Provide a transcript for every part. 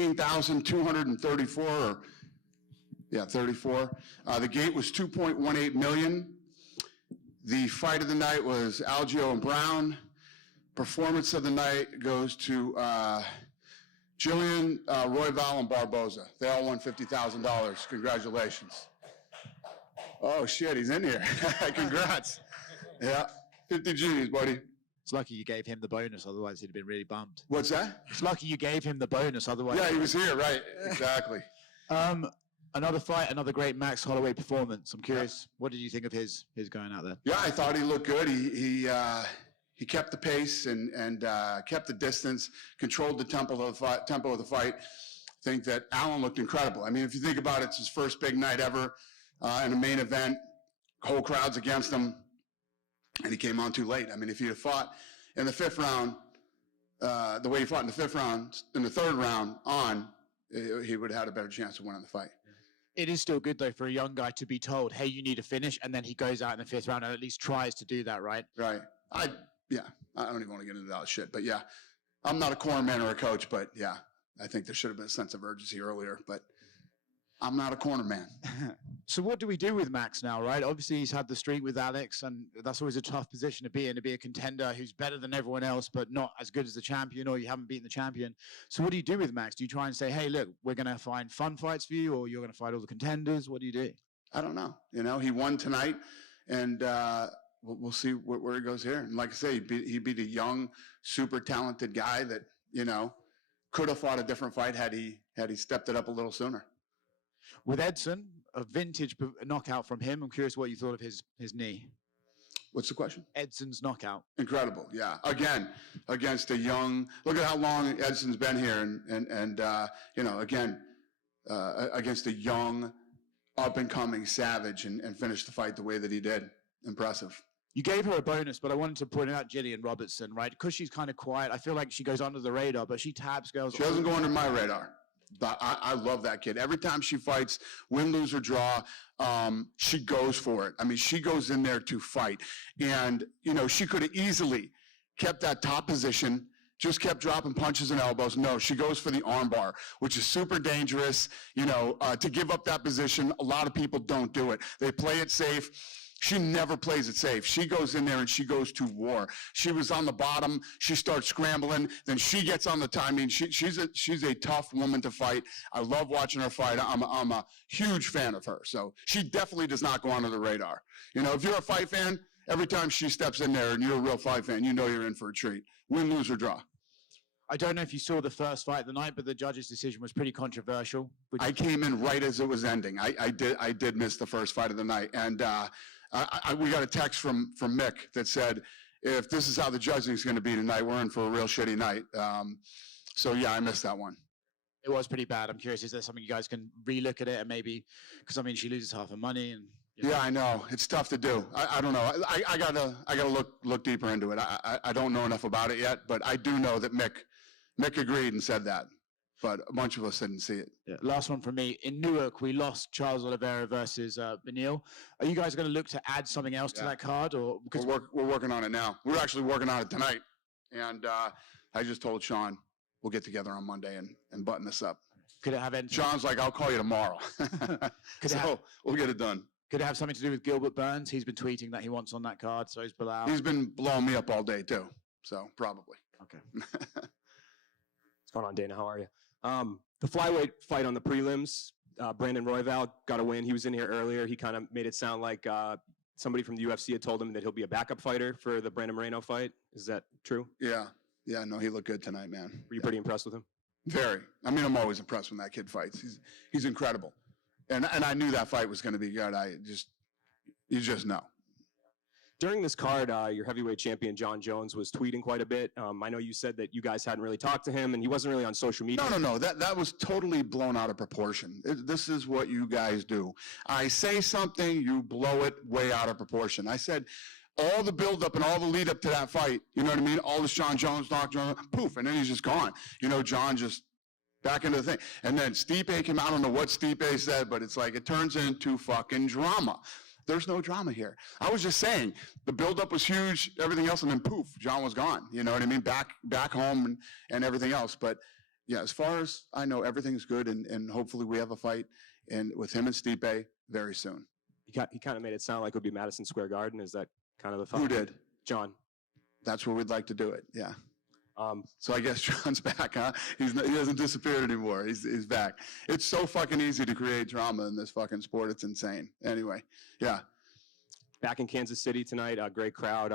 $18,234, yeah, 34. The gate was 2.18 million. The fight of the night was Algio and Brown. Performance of the night goes to Jillian, Royval, and Barboza. They all won $50,000. Congratulations. Oh, shit, he's in here. Congrats. Yeah, 50 G's, buddy. It's lucky you gave him the bonus, otherwise he'd have been really bummed. What's that? It's lucky you gave him the bonus, otherwise... Yeah, he was here, right, exactly. Another fight, another great Max Holloway performance. I'm curious, what did you think of his going out there? Yeah, I thought he looked good. He kept the pace and kept the distance, controlled the tempo of the fight. I think that Allen looked incredible. I mean, if you think about it, it's his first big night ever in a main event. Whole crowd's against him, and he came on too late. I mean, if he'd have fought in the fifth round, the way he fought in the fifth round, in the third round on, he would have had a better chance of winning the fight. It is still good, though, for a young guy to be told, hey, you need to finish, and then he goes out in the fifth round and at least tries to do that, right? Right. I don't even want to get into that shit, but yeah, I'm not a cornerman or a coach, but yeah, I think there should have been a sense of urgency earlier, but I'm not a cornerman. So what do we do with Max now, right? Obviously, he's had the streak with Alex, and that's always a tough position to be in, to be a contender who's better than everyone else, but not as good as the champion, or you haven't beaten the champion. So what do you do with Max? Do you try and say, hey, look, we're going to find fun fights for you, or you're going to fight all the contenders? What do you do? I don't know. You know, he won tonight, and we'll see where he goes here. And like I say, he beat a young, super talented guy that, you know, could have fought a different fight had he stepped it up a little sooner. With Edson, a vintage knockout from him. I'm curious what you thought of his knee. What's the question? Edson's knockout. Incredible, yeah. Again, against a young, look at how long Edson's been here, and you know, again, against a young, up-and-coming savage, and finished the fight the way that he did. Impressive. You gave her a bonus, but I wanted to point out Jillian Robertson, right? Because she's kind of quiet. I feel like she goes under the radar, but she taps girls. She doesn't go under my radar. But I love that kid. Every time she fights, win, lose, or draw, she goes for it. I mean, she goes in there to fight. And, you know, she could have easily kept that top position, just kept dropping punches and elbows. No, she goes for the armbar, which is super dangerous. You know, to give up that position, a lot of people don't do it. They play it safe. She never plays it safe. She goes in there and she goes to war. She was on the bottom. She starts scrambling. Then she gets on the top. I mean, she's a tough woman to fight. I love watching her fight. I'm a huge fan of her. So she definitely does not go under the radar. You know, if you're a fight fan, every time she steps in there and you're a real fight fan, you know you're in for a treat. Win, lose, or draw. I don't know if you saw the first fight of the night, but the judge's decision was pretty controversial. I came in right as it was ending. I did miss the first fight of the night. And we got a text from Mick that said, if this is how the judging is going to be tonight, we're in for a real shitty night. So yeah, I missed that one. It was pretty bad. I'm curious, is there something you guys can relook at it and maybe, because I mean, she loses half her money and. You know. Yeah, I know. It's tough to do. I don't know. I gotta look deeper into it. I don't know enough about it yet, but I do know that Mick agreed and said that, but a bunch of us didn't see it. Yeah. Last one from me. In Newark, we lost Charles Oliveira versus Benil. Are you guys going to look to add something else to that card, or because we're working on it now? We're actually working on it tonight, and I just told Sean we'll get together on Monday and button this up. Could it have anything? Sean's like, I'll call you tomorrow. So we'll get it done. Could it have something to do with Gilbert Burns? He's been tweeting that he wants on that card, so he's Bilal. He's been blowing me up all day too, so probably. Okay. What's going on, Dana? How are you? The flyweight fight on the prelims, Brandon Royval got a win. He was in here earlier. He kind of made it sound like somebody from the UFC had told him that he'll be a backup fighter for the Brandon Moreno fight. Is that true? Yeah. No, he looked good tonight, man. Were you pretty impressed with him? Very. I mean, I'm always impressed when that kid fights. He's incredible. And I knew that fight was going to be good. You just know. During this card, your heavyweight champion, John Jones, was tweeting quite a bit. I know you said that you guys hadn't really talked to him, and he wasn't really on social media. No. That was totally blown out of proportion. This is what you guys do. I say something, you blow it way out of proportion. I said all the buildup and all the lead up to that fight, you know what I mean? All this John Jones talk, poof, and then he's just gone. You know, John just back into the thing. And then Stipe came out. I don't know what Stipe said, but it's like it turns into fucking drama. There's no drama here. I was just saying the buildup was huge, everything else, and then poof, John was gone. You know what I mean? Back home and everything else. But yeah, as far as I know, everything's good, and hopefully we have a fight and with him and Stipe very soon. He kind of made it sound like it would be Madison Square Garden. Is that kind of the thought? Who did? John. That's where we'd like to do it. Yeah. Um, So I guess John's back, huh? He hasn't disappeared anymore. He's back. It's so fucking easy to create drama in this fucking sport. It's insane. Anyway, yeah. Back in Kansas City tonight, a great crowd.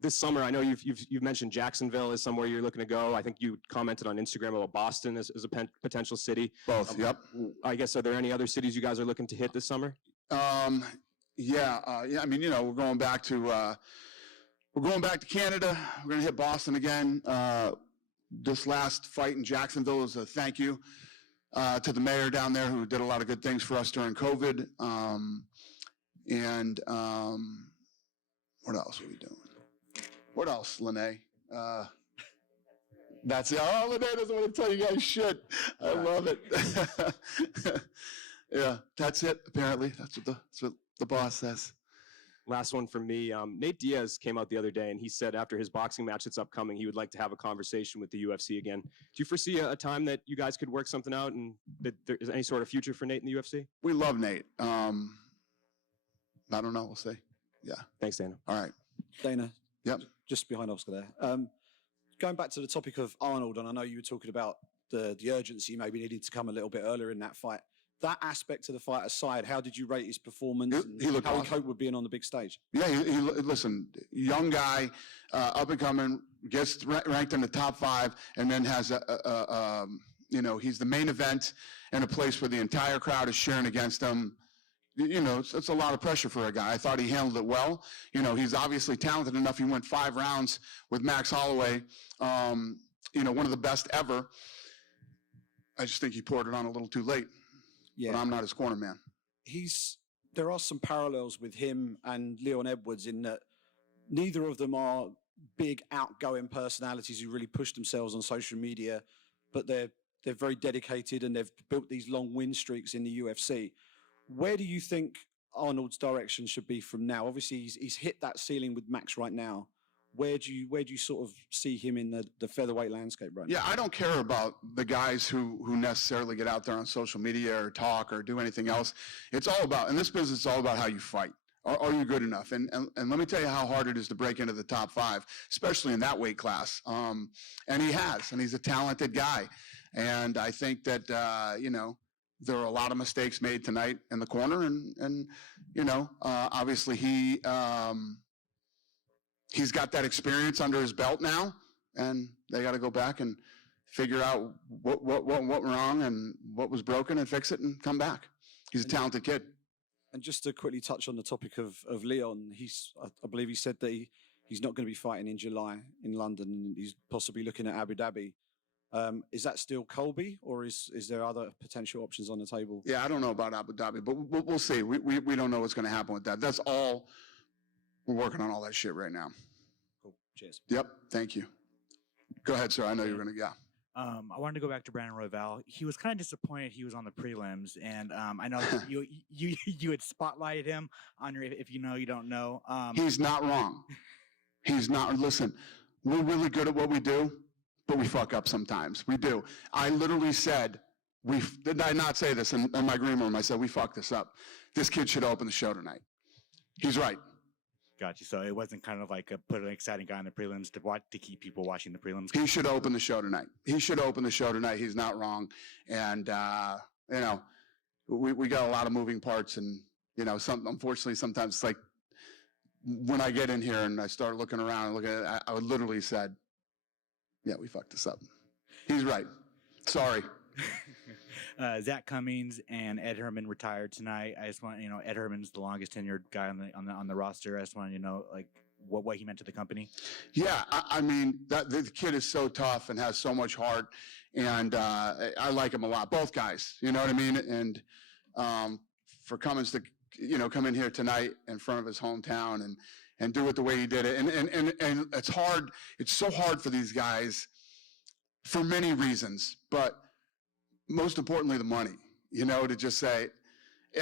This summer, I know you've mentioned Jacksonville is somewhere you're looking to go. I think you commented on Instagram about Boston as a potential city. Both. Yep. I guess, are there any other cities you guys are looking to hit this summer? Yeah. I mean, we're going back to Canada. We're gonna hit Boston again. This last fight in Jacksonville is a thank you to the mayor down there who did a lot of good things for us during COVID. What else are we doing? What else, Lene? That's it. Oh, Lene doesn't want to tell you guys shit. I love it. Yeah, that's it. Apparently, that's what the boss says. Last one from me. Nate Diaz came out the other day and he said after his boxing match that's upcoming, he would like to have a conversation with the UFC again. Do you foresee a time that you guys could work something out and that there is any sort of future for Nate in the UFC? We love Nate. I don't know. We'll see. Yeah. Thanks, Dana. All right. Dana. Yep. Just behind Oscar there. Going back to the topic of Arnold, and I know you were talking about the urgency maybe needing to come a little bit earlier in that fight. That aspect of the fight aside, how did you rate his performance? He looked how awesome. he coped with being on the big stage? Yeah, listen, young guy, up and coming, gets ranked in the top 5, and then has he's the main event in a place where the entire crowd is cheering against him. It's a lot of pressure for a guy. I thought he handled it well. He's obviously talented enough. He went 5 rounds with Max Holloway, one of the best ever. I just think he poured it on a little too late. Yeah. But I'm not his corner man. There are some parallels with him and Leon Edwards in that neither of them are big outgoing personalities who really push themselves on social media, but they're very dedicated and they've built these long win streaks in the UFC. Where do you think Arnold's direction should be from now? Obviously, he's hit that ceiling with Max right now. Where do you sort of see him in the featherweight landscape right now? Yeah, I don't care about the guys who necessarily get out there on social media or talk or do anything else. It's all about, in this business, it's all about how you fight. Are you good enough? And let me tell you how hard it is to break into the top 5, especially in that weight class. And he has, and he's a talented guy. And I think that, there are a lot of mistakes made tonight in the corner. And obviously he's got that experience under his belt now, and they got to go back and figure out what went wrong and what was broken and fix it and come back. He's a talented kid. And just to quickly touch on the topic of Leon, I believe he said that he's not going to be fighting in July in London. He's possibly looking at Abu Dhabi. Is that still Colby, or is there other potential options on the table? Yeah, I don't know about Abu Dhabi, but we'll see. We don't know what's going to happen with that. That's all. We're working on all that shit right now. Cool. Cheers. Yep. Thank you. Go ahead, sir. I know you're going to, yeah. I wanted to go back to Brandon Royval. He was kind of disappointed he was on the prelims, and I know that you had spotlighted him on your if you know you don't know. He's not wrong. He's not. Listen, we're really good at what we do, but we fuck up sometimes. We do. I literally said, did I not say this in my green room? I said, we fucked this up. This kid should open the show tonight. He's right. Gotcha. So it wasn't kind of like put an exciting guy in the prelims to keep people watching the prelims. He should open the show tonight. He's not wrong. And, we got a lot of moving parts, and, unfortunately, sometimes it's like when I get in here and I start looking around and looking at it, I would literally said, yeah, we fucked this up. He's right. Sorry. Zach Cummings and Ed Herman retired tonight. I just want Ed Herman's the longest tenured guy on the roster. I just want to know what he meant to the company. Yeah, I mean the kid is so tough and has so much heart, and I like him a lot. Both guys, you know what I mean. And for Cummings to come in here tonight in front of his hometown and do it the way he did it, and it's hard. It's so hard for these guys for many reasons, but most importantly, the money, to just say,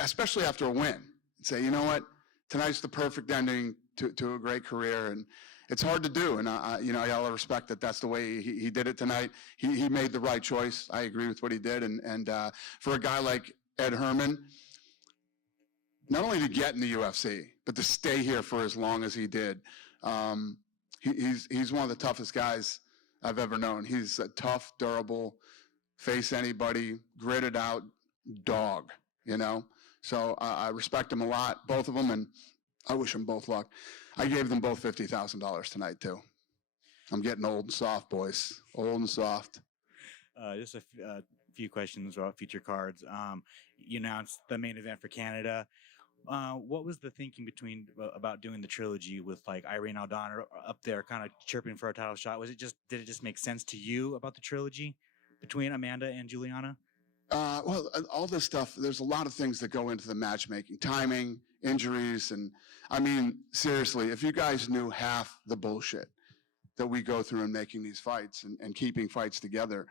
especially after a win, say, you know what, tonight's the perfect ending to a great career. And it's hard to do. And you know, I gotta respect that that's the way he did it tonight. He made the right choice. I agree with what he did. And for a guy like Ed Herman, not only to get in the UFC, but to stay here for as long as he did. He's one of the toughest guys I've ever known. He's a tough, durable, face anybody, gritted out dog, you know? So I respect him a lot, both of them, and I wish them both luck. I gave them both $50,000 tonight, too. I'm getting old and soft, boys. Old and soft. Just a few questions about future cards. You announced the main event for Canada. What was the thinking about doing the trilogy with like Irene Aldana up there kind of chirping for a title shot? Did it just make sense to you about the trilogy between Amanda and Juliana? Well, all this stuff, there's a lot of things that go into the matchmaking, timing, injuries. And I mean, seriously, if you guys knew half the bullshit that we go through in making these fights and keeping fights together,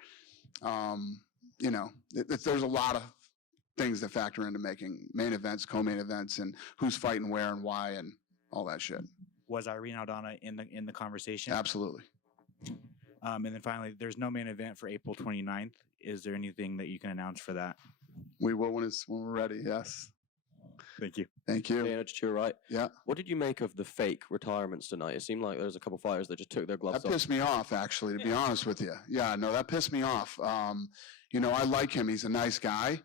you know, there's a lot of things that factor into making main events, co-main events, and who's fighting where and why and all that shit. Was Irene Aldana in the conversation? Absolutely. And then finally, there's no main event for April 29th. Is there anything that you can announce for that? We will when we're ready, yes. Thank you. Thank you. Dana, just you're right. Yeah. What did you make of the fake retirements tonight? It seemed like there was a couple fighters that just took their gloves That off. pissed me off, actually, to be honest with you. Yeah, no, that pissed me off. You know, I like him. He's a nice guy.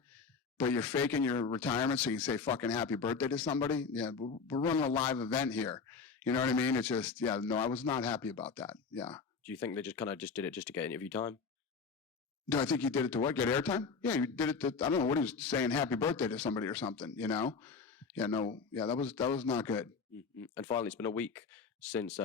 But you're faking your retirement so you can say fucking happy birthday to somebody? Yeah, we're running a live event here. You know what I mean? It's just, yeah, no, I was not happy about that. Yeah. Do you think they just kind of did it just to get interview time? Do I think he did it to what? Get airtime? Yeah, he did it to, I don't know what he was saying, happy birthday to somebody or something, you know? Yeah, no, yeah, that was not good. Mm-hmm. And finally, it's been a week since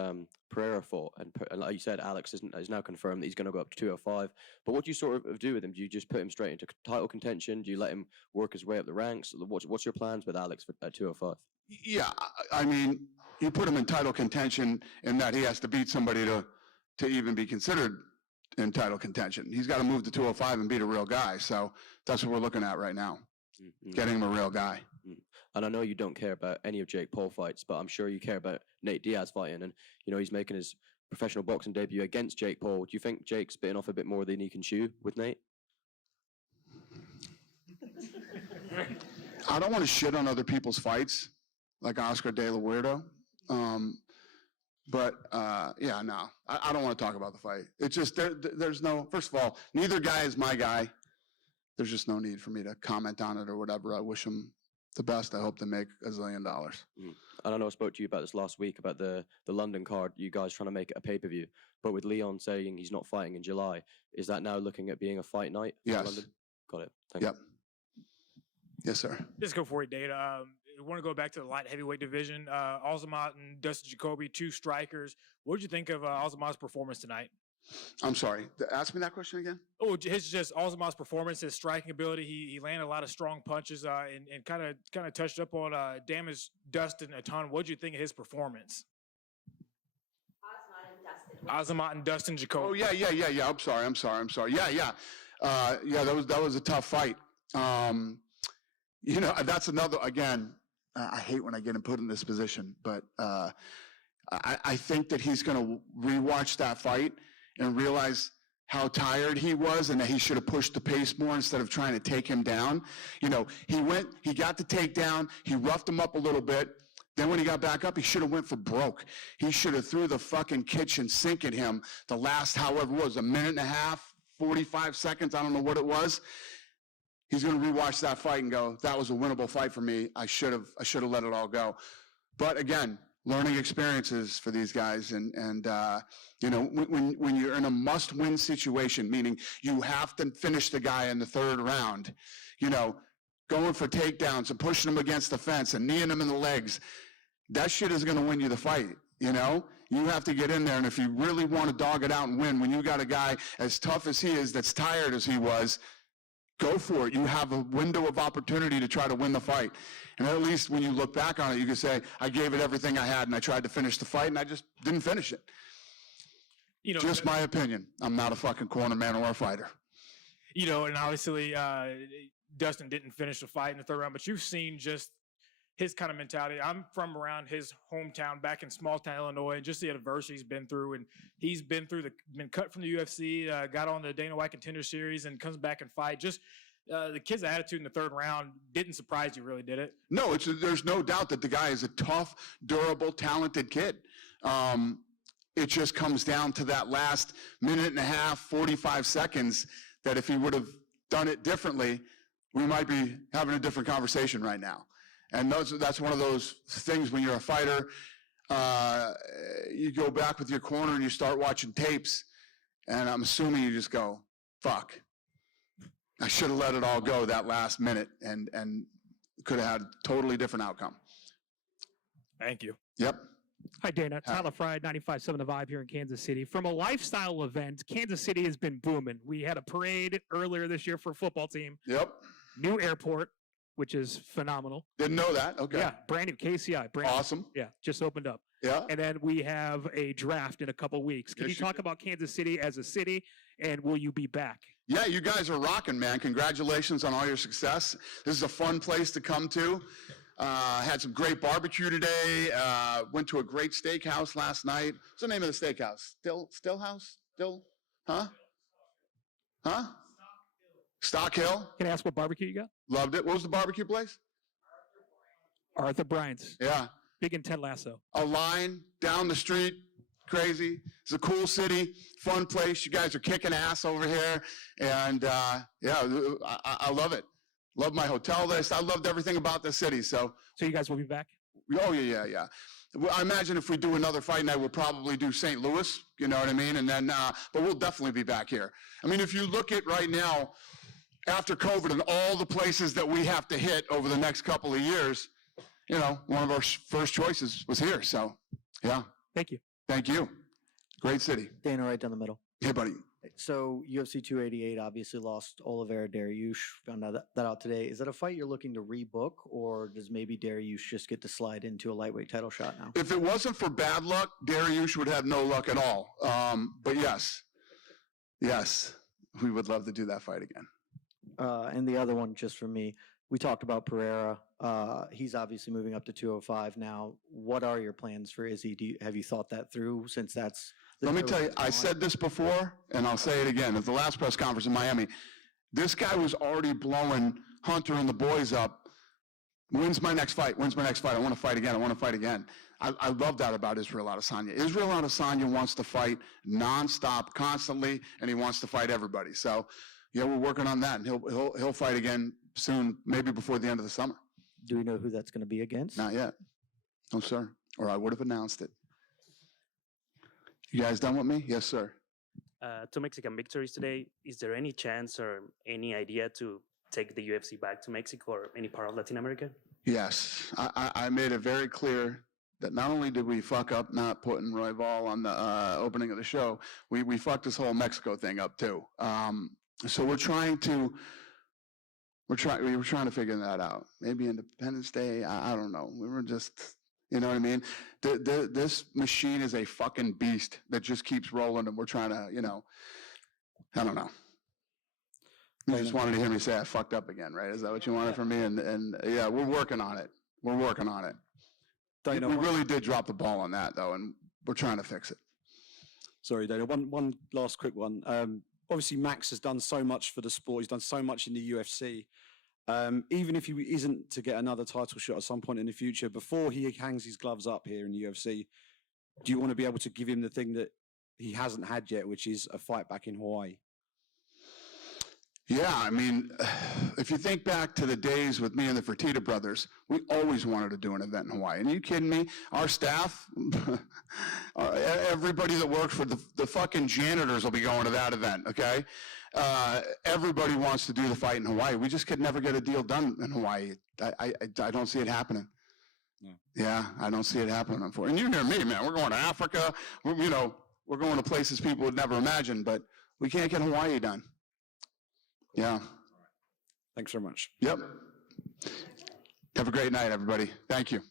Pereira fought, and like you said, Alex is now confirmed that he's going to go up to 205. But what do you sort of do with him? Do you just put him straight into title contention? Do you let him work his way up the ranks? What's your plans with Alex at 205? Yeah, I mean, you put him in title contention in that he has to beat somebody to even be considered in title contention. He's got to move to 205 and beat a real guy. So that's what we're looking at right now, getting him a real guy. And I know you don't care about any of Jake Paul fights, but I'm sure you care about Nate Diaz fighting. And, you know, he's making his professional boxing debut against Jake Paul. Do you think Jake's bitten off a bit more than he can chew with Nate? I don't want to shit on other people's fights, like Oscar De La Huerta. But yeah, no, I don't want to talk about the fight. It's just, there's no, first of all, neither guy is my guy. There's just no need for me to comment on it or whatever. I wish them the best. I hope they make $1 zillion. And I know I spoke to you about this last week, about the London card, you guys trying to make it a pay-per-view. But with Leon saying he's not fighting in July, is that now looking at being a fight night? Yes. London? Got it. Thank Yep. Yes, sir. Just go for it, Data. I want to go back to the light heavyweight division. Alzamat and Dustin Jacoby, two strikers. What did you think of Alzamat's performance tonight? I'm sorry. Ask me that question again. Oh, just Alzamat's performance, his striking ability. He landed a lot of strong punches and kind of touched up on damaged Dustin a ton. What did you think of his performance? Alzamat and Dustin Jacoby. Oh yeah. I'm sorry. Yeah. That was a tough fight. You know, that's another, again, I hate when I get put in this position, but I think that he's going to rewatch that fight and realize how tired he was and that he should have pushed the pace more instead of trying to take him down. You know, he got the takedown, he roughed him up a little bit. Then when he got back up, he should have went for broke. He should have threw the fucking kitchen sink at him the last, however it was, a minute and a half, 45 seconds, I don't know what it was. He's going to rewatch that fight and go, that was a winnable fight for me. I should have let it all go. But again, learning experiences for these guys. And you know, when you're in a must-win situation, meaning you have to finish the guy in the third round, you know, going for takedowns and pushing him against the fence and kneeing him in the legs, that shit is going to win you the fight, you know? You have to get in there, and if you really want to dog it out and win, when you got a guy as tough as he is, that's tired as he was, go for it. You have a window of opportunity to try to win the fight. And at least when you look back on it, you can say, I gave it everything I had and I tried to finish the fight and I just didn't finish it. You know, just my opinion. I'm not a fucking corner man or a fighter. You know, and obviously Dustin didn't finish the fight in the third round, but you've seen just his kind of mentality. I'm from around his hometown back in small town Illinois, and just the adversity he's been through. And he's been cut from the UFC, got on the Dana White Contender Series, and comes back and fight. Just the kid's attitude in the third round didn't surprise you, really, did it? No, there's no doubt that the guy is a tough, durable, talented kid. It just comes down to that last minute and a half, 45 seconds, that if he would have done it differently, we might be having a different conversation right now. And that's one of those things when you're a fighter, you go back with your corner and you start watching tapes, and I'm assuming you just go, fuck. I should have let it all go that last minute, and could have had a totally different outcome. Thank you. Yep. Hi, Dana. Tyler Fry, 95.7 The Vibe here in Kansas City. From a lifestyle event, Kansas City has been booming. We had a parade earlier this year for a football team. Yep. New airport, which is phenomenal. Didn't know that. Okay. Yeah, brand new KCI. Brand new. Awesome. Yeah, just opened up. Yeah. And then we have a draft in a couple weeks. Can Yes, you talk about Kansas City as a city, and will you be back? Yeah, you guys are rocking, man. Congratulations on all your success. This is a fun place to come to. Had some great barbecue today. Went to a great steakhouse last night. What's the name of the steakhouse? Still House? Huh? Stock Hill. Can I ask what barbecue you got? Loved it. What was the barbecue place? Arthur Bryant's. Yeah. Big in Ted Lasso. A line down the street. Crazy. It's a cool city, fun place. You guys are kicking ass over here. And yeah, I love it. Love my hotel list. I loved everything about the city. So you guys will be back? Oh, yeah. Well, I imagine if we do another fight night, we'll probably do St. Louis, you know what I mean? And then, but we'll definitely be back here. I mean, if you look at right now, after COVID and all the places that we have to hit over the next couple of years, you know, one of our first choices was here. So, yeah. Thank you. Thank you. Great city. Dana, right down the middle. Hey, buddy. So UFC 288 obviously lost Oliveira Dariush. Found that out today. Is that a fight you're looking to rebook, or does maybe Dariush just get to slide into a lightweight title shot now? If it wasn't for bad luck, Dariush would have no luck at all. But yes, we would love to do that fight again. And the other one, just for me, we talked about Pereira. He's obviously moving up to 205 now. What are your plans for Izzy? Have you thought that through, since that's... Let me tell you, I said this before, and I'll say it again. At the last press conference in Miami, this guy was already blowing Hunter and the boys up. When's my next fight? I want to fight again. I love that about Israel Adesanya. Israel Adesanya wants to fight nonstop, constantly, and he wants to fight everybody. So, yeah, we're working on that, and he'll fight again soon, maybe before the end of the summer. Do we know who that's going to be against? Not yet. No, sir. Or I would have announced it. You guys done with me? Yes, sir. 2 Mexican victories today. Is there any chance or any idea to take the UFC back to Mexico or any part of Latin America? Yes. I made it very clear that not only did we fuck up not putting Royval on the opening of the show, we fucked this whole Mexico thing up too. So we were trying to figure that out. Maybe Independence Day, I don't know. We were just... You know what I mean? This machine is a fucking beast that just keeps rolling, and we're trying to, you know, I don't know. You just wanted to hear me say I fucked up again, right? Is that what you wanted from me? And yeah, we're working on it. We really did drop the ball on that, though, and we're trying to fix it. Sorry, Dana. One last quick one. Obviously, Max has done so much for the sport. He's done so much in the UFC. Even if he isn't to get another title shot at some point in the future, before he hangs his gloves up here in the UFC, do you want to be able to give him the thing that he hasn't had yet, which is a fight back in Hawaii? Yeah, I mean, if you think back to the days with me and the Fertitta brothers, we always wanted to do an event in Hawaii. And are you kidding me? Our staff, everybody that worked for the fucking janitors will be going to that event, okay? Everybody wants to do the fight in Hawaii. We just could never get a deal done in Hawaii. I don't see it happening. No. Yeah, I don't see it happening, unfortunately. And you hear me, man. We're going to Africa. We're going to places people would never imagine, but we can't get Hawaii done. Yeah. Thanks very much. Yep. Have a great night, everybody. Thank you.